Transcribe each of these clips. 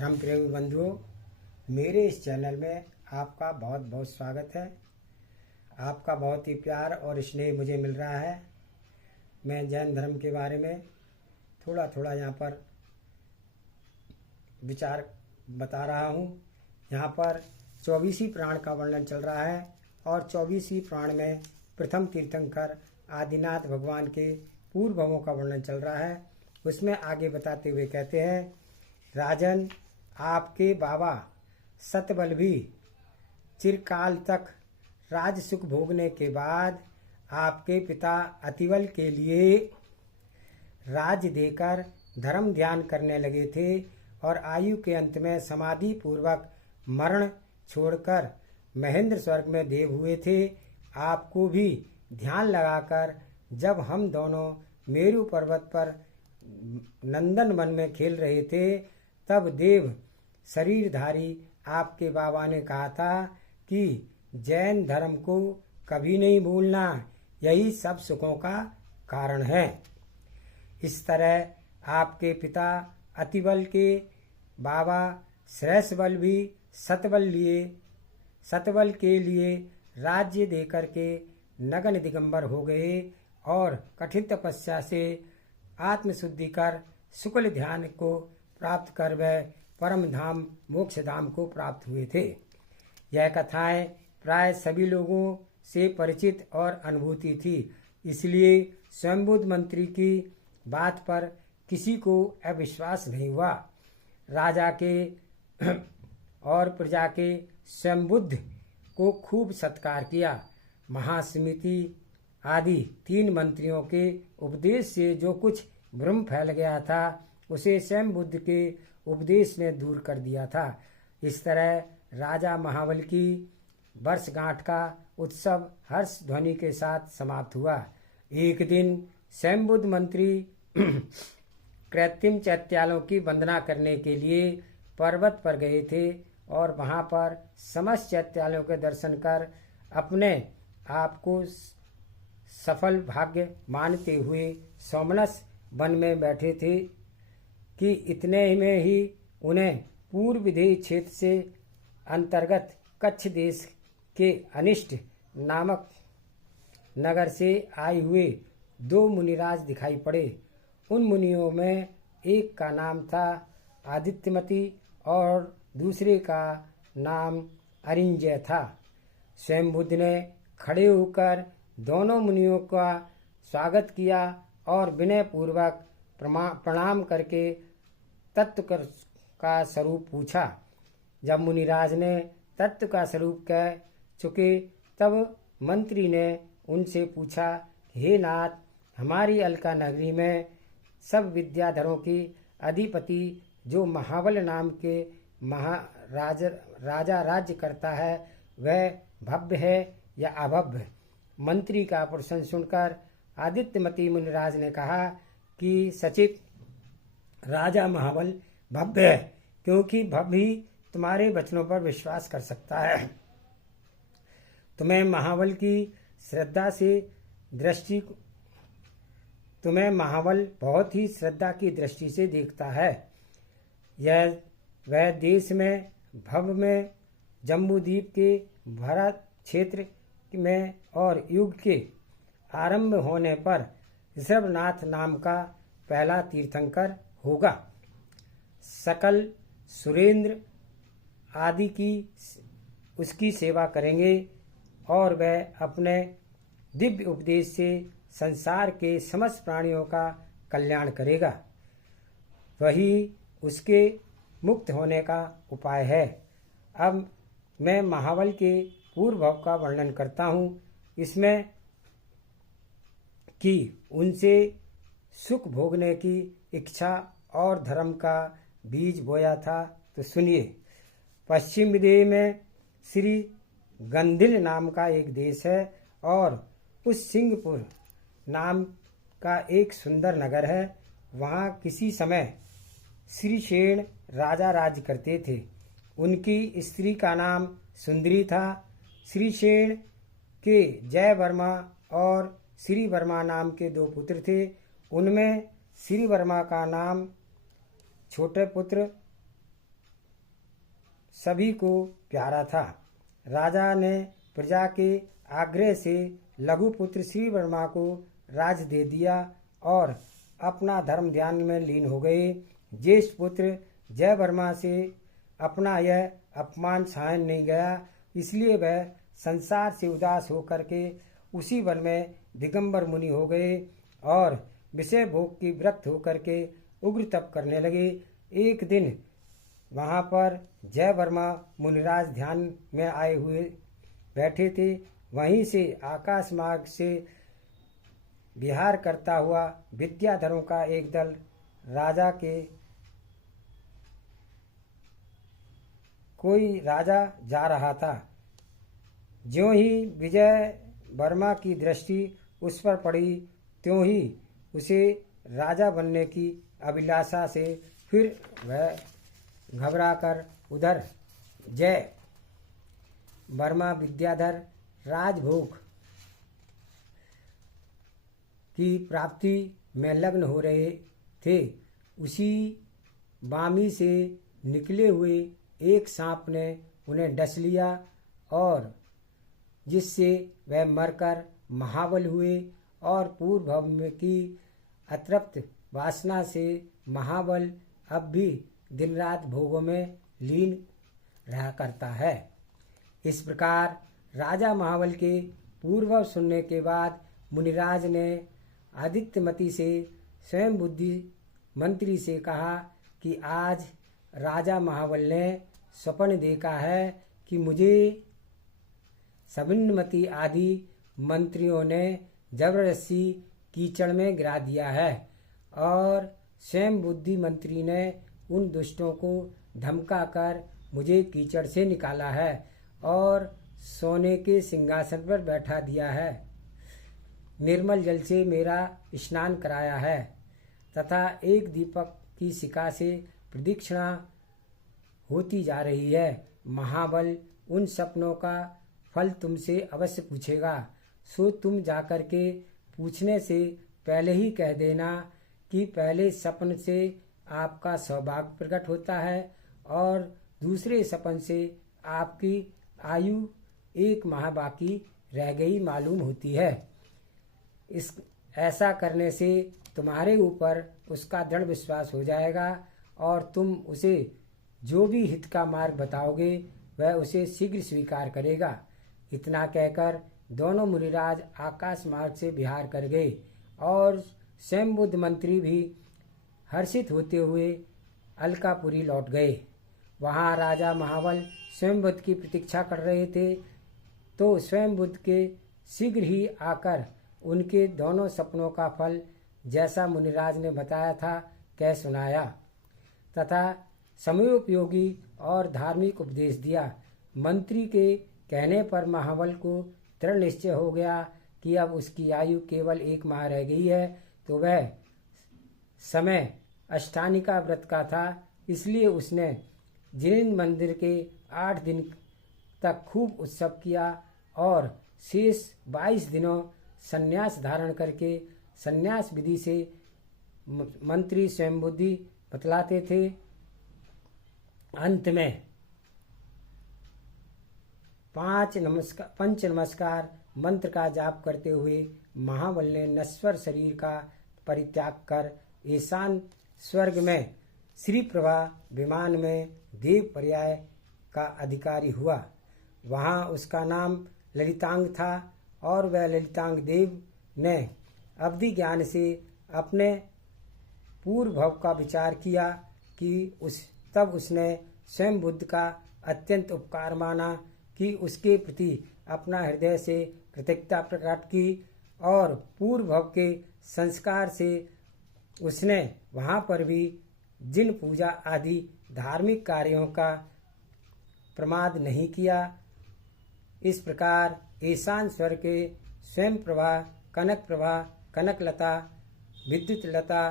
धर्म प्रेमी बंधुओं, मेरे इस चैनल में आपका बहुत बहुत स्वागत है। आपका बहुत ही प्यार और स्नेह मुझे मिल रहा है। मैं जैन धर्म के बारे में थोड़ा थोड़ा यहाँ पर विचार बता रहा हूँ। यहाँ पर 24 प्राण का वर्णन चल रहा है और 24 प्राण में प्रथम तीर्थंकर आदिनाथ भगवान के पूर्व भवों का वर्णन चल रहा है। उसमें आगे बताते हुए कहते हैं, राजन, आपके बाबा सतबल भी चिरकाल तक राज सुख भोगने के बाद आपके पिता अतिबल के लिए राज देकर धर्म ध्यान करने लगे थे और आयु के अंत में समाधि पूर्वक मरण छोड़कर महेंद्र स्वर्ग में देव हुए थे। आपको भी ध्यान लगाकर जब हम दोनों मेरु पर्वत पर नंदन वन में खेल रहे थे, तब देव शरीरधारी आपके बाबा ने कहा था कि जैन धर्म को कभी नहीं भूलना, यही सब सुखों का कारण है। इस तरह आपके पिता अतिबल के बाबा श्रेष्ठबल भी सतबल के लिए राज्य देकर के नगन दिगंबर हो गए और कठिन तपस्या से आत्मशुद्धि कर शुक्ल ध्यान को प्राप्त कर वह परम धाम मोक्ष धाम को प्राप्त हुए थे। यह कथाएं प्राय सभी लोगों से परिचित और अनुभूति थी, इसलिए स्वयंबुद्ध मंत्री की बात पर किसी को अविश्वास नहीं हुआ। राजा के और प्रजा के स्वयंबुद्ध को खूब सत्कार किया। महासमिति आदि 3 मंत्रियों के उपदेश से जो कुछ भ्रम फैल गया था, उसे स्वयं बुद्ध के उपदेश ने दूर कर दिया था। इस तरह राजा महाबल की वर्षगांठ का उत्सव हर्ष ध्वनि के साथ समाप्त हुआ। एक दिन स्वयं बुद्ध मंत्री कृत्रिम चैत्यालों की वंदना करने के लिए पर्वत पर गए थे और वहां पर समस्त चैत्यालों के दर्शन कर अपने आप को सफल भाग्य मानते हुए सोमनस वन में बैठे थे कि इतने में ही उन्हें पूर्व विदेह क्षेत्र से अंतर्गत कच्छ देश के अनिष्ट नामक नगर से आए हुए 2 मुनिराज दिखाई पड़े। उन मुनियों में एक का नाम था आदित्यमती और दूसरे का नाम अरिंजय था। स्वयं बुद्ध ने खड़े होकर दोनों मुनियों का स्वागत किया और विनय पूर्वक प्रणाम करके तत्व का स्वरूप पूछा। जब मुनिराज ने तत्व का स्वरूप कह चुके, तब मंत्री ने उनसे पूछा, हे नाथ, हमारी अलका नगरी में सब विद्याधरों की अधिपति जो महाबल नाम के राजा राज्य करता है, वह भव्य है या अभव्य? मंत्री का प्रश्न सुनकर आदित्यमती मुनिराज ने कहा कि सचित, राजा महाबल भव्य है, क्योंकि भव्य ही तुम्हारे वचनों पर विश्वास कर सकता है। तुम्हें महाबल बहुत ही श्रद्धा की दृष्टि से देखता है। वह देश में भव में जम्बूद्वीप के भरत क्षेत्र में और युग के आरंभ होने पर ऋषभनाथ नाम का पहला तीर्थंकर होगा। सकल सुरेंद्र आदि की उसकी सेवा करेंगे और वह अपने दिव्य उपदेश से संसार के समस्त प्राणियों का कल्याण करेगा। वही उसके मुक्त होने का उपाय है। अब मैं महाबल के पूर्व भव का वर्णन करता हूँ। इसमें कि उनसे सुख भोगने की इच्छा और धर्म का बीज बोया था, तो सुनिए। पश्चिम विदेह में श्री गंधिल नाम का एक देश है और उस सिंहपुर नाम का एक सुंदर नगर है। वहाँ किसी समय श्रीशेन राजा राज्य करते थे। उनकी स्त्री का नाम सुंदरी था। श्रीशेन के जय वर्मा और श्री वर्मा नाम के 2 पुत्र थे। उनमें श्री वर्मा का नाम छोटे पुत्र सभी को प्यारा था। राजा ने प्रजा के आग्रह से लघुपुत्र श्री वर्मा को राज दे दिया और अपना धर्म ध्यान में लीन हो गए। ज्येष्ठ पुत्र जय वर्मा से अपना यह अपमान सहन नहीं गया, इसलिए वह संसार से उदास होकर के उसी वन में दिगंबर मुनि हो गए और विषय भोग की विरक्त होकर के उग्र तप करने लगे। एक दिन वहाँ पर जय वर्मा मुनिराज ध्यान में आए हुए बैठे थे। वहीं से आकाश मार्ग से विहार करता हुआ विद्याधरों का एक दल राजा जा रहा था। ज्यों ही विजय वर्मा की दृष्टि उस पर पड़ी, त्यों ही उसे राजा बनने की अभिलाषा से फिर वह घबराकर उधर जय वर्मा विद्याधर राजभोग की प्राप्ति में लग्न हो रहे थे। उसी बामी से निकले हुए एक सांप ने उन्हें डस लिया और जिससे वह मरकर महाबल हुए और पूर्व भव की अतृप्त वासना से महाबल अब भी दिन रात भोगों में लीन रहा करता है। इस प्रकार राजा महाबल के पूर्व सुनने के बाद मुनिराज ने आदित्यमती से स्वयं बुद्धि मंत्री से कहा कि आज राजा महाबल ने स्वप्न देखा है कि मुझे सबिन्मति आदि मंत्रियों ने जबरदस्ती कीचड़ में गिरा दिया है और स्वयं बुद्धि मंत्री ने उन दुष्टों को धमकाकर मुझे कीचड़ से निकाला है और सोने के सिंहासन पर बैठा दिया है, निर्मल जल से मेरा स्नान कराया है तथा एक दीपक की शिखा से प्रदक्षिणा होती जा रही है। महाबल उन सपनों का फल तुमसे अवश्य पूछेगा, सो तुम जाकर के पूछने से पहले ही कह देना कि पहले सपन से आपका सौभाग्य प्रकट होता है और दूसरे सपन से आपकी आयु 1 माह बाकी रह गई मालूम होती है। ऐसा करने से तुम्हारे ऊपर उसका दृढ़ विश्वास हो जाएगा और तुम उसे जो भी हित का मार्ग बताओगे वह उसे शीघ्र स्वीकार करेगा। इतना कहकर दोनों मुनिराज आकाश मार्ग से विहार कर गए और स्वयं बुद्ध मंत्री भी हर्षित होते हुए अलकापुरी लौट गए। वहाँ राजा महाबल स्वयं बुद्ध की प्रतीक्षा कर रहे थे, तो स्वयं बुद्ध के शीघ्र ही आकर उनके दोनों सपनों का फल जैसा मुनिराज ने बताया था कह सुनाया तथा समयोपयोगी और धार्मिक उपदेश दिया। मंत्री के कहने पर महाबल को दृढ़ निश्चय हो गया कि अब उसकी आयु केवल 1 माह रह गई है, तो वह समय अष्टानिका व्रत का था। इसलिए उसने जिन मंदिर के 8 दिन तक खूब उत्सव किया और शेष 22 दिनों संन्यास धारण करके संन्यास विधि से मंत्री स्वयं बुद्धि बतलाते थे। अंत में पंच नमस्कार मंत्र का जाप करते हुए महाबल ने नश्वर शरीर का परित्याग कर ईशान स्वर्ग में श्री प्रभा विमान में देव पर्याय का अधिकारी हुआ। वहाँ उसका नाम ललितांग था और वह ललितांग देव ने अवधि ज्ञान से अपने पूर्व भव का विचार किया कि तब उसने स्वयं बुद्ध का अत्यंत उपकार माना कि उसके प्रति अपना हृदय से कृतज्ञता प्रकट की और पूर्व भव के संस्कार से उसने वहाँ पर भी जिन पूजा आदि धार्मिक कार्यों का प्रमाद नहीं किया। इस प्रकार ईशान स्वर्ग के स्वयं प्रभा, कनक लता, विद्युत लता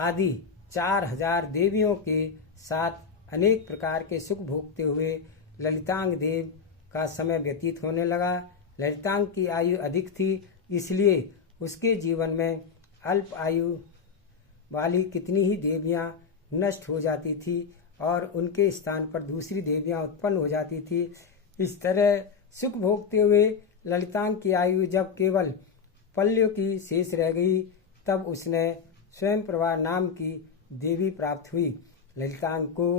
आदि 4000 देवियों के साथ अनेक प्रकार के सुख भोगते हुए ललितांग देव का समय व्यतीत होने लगा। ललितांग की आयु अधिक थी, इसलिए उसके जीवन में अल्प आयु वाली कितनी ही देवियां नष्ट हो जाती थी और उनके स्थान पर दूसरी देवियां उत्पन्न हो जाती थी। इस तरह सुख भोगते हुए ललितांग की आयु जब केवल पल्यों की शेष रह गई, तब उसने स्वयं प्रभा नाम की देवी प्राप्त हुई। ललितांग को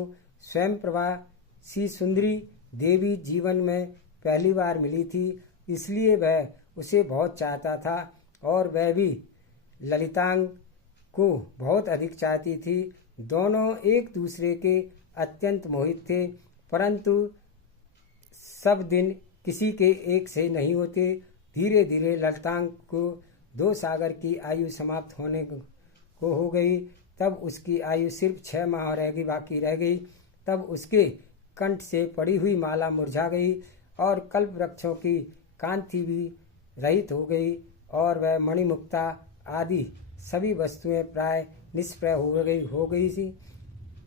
स्वयं प्रभा सी सुंदरी देवी जीवन में पहली बार मिली थी, इसलिए वह उसे बहुत चाहता था और वह भी ललितांग को बहुत अधिक चाहती थी। दोनों एक दूसरे के अत्यंत मोहित थे, परंतु सब दिन किसी के एक से नहीं होते। धीरे धीरे ललितांग को 2 सागर की आयु समाप्त होने को हो गई। तब उसकी आयु सिर्फ 6 माह बाकी रह गई। तब उसके कंठ से पड़ी हुई माला मुरझा गई और कल्प वृक्षों की कांति भी रहित हो गई और वह मणिमुक्ता आदि सभी वस्तुएं प्राय निष्प्रय हो गई थी।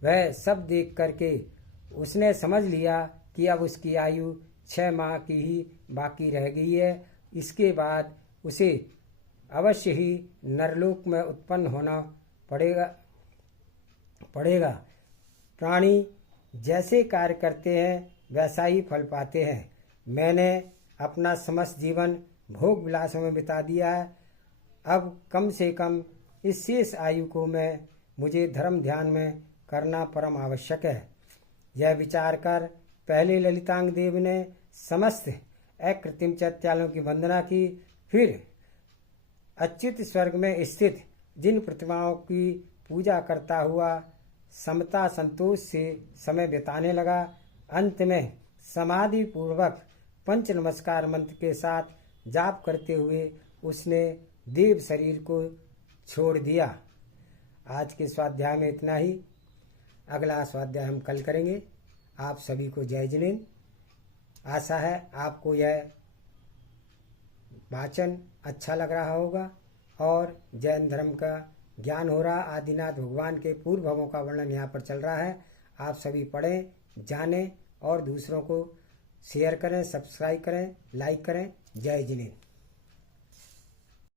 वह सब देख करके उसने समझ लिया कि अब उसकी आयु 6 माह की ही बाकी रह गई है। इसके बाद उसे अवश्य ही नरलोक में उत्पन्न होना पड़ेगा। प्राणी जैसे कार्य करते हैं वैसा ही फल पाते हैं। मैंने अपना समस्त जीवन भोग विलासों में बिता दिया है। अब कम से कम इस शेष आयु को मुझे धर्म ध्यान में करना परम आवश्यक है। यह विचार कर पहले ललितांग देव ने समस्त अकृत्रिम चैत्यालयों की वंदना की। फिर अच्युत स्वर्ग में स्थित जिन प्रतिमाओं की पूजा करता हुआ समता संतोष से समय बिताने लगा। अंत में समाधि पूर्वक पंच नमस्कार मंत्र के साथ जाप करते हुए उसने देव शरीर को छोड़ दिया। आज के स्वाध्याय में इतना ही। अगला स्वाध्याय हम कल करेंगे। आप सभी को जय जिनेन्द्र। आशा है आपको यह वाचन अच्छा लग रहा होगा और जैन धर्म का ज्ञान हो रहा। आदिनाथ भगवान के पूर्व भवों का वर्णन यहाँ पर चल रहा है। आप सभी पढ़ें, जानें और दूसरों को शेयर करें, सब्सक्राइब करें, लाइक करें। जय जिनेन्द्र।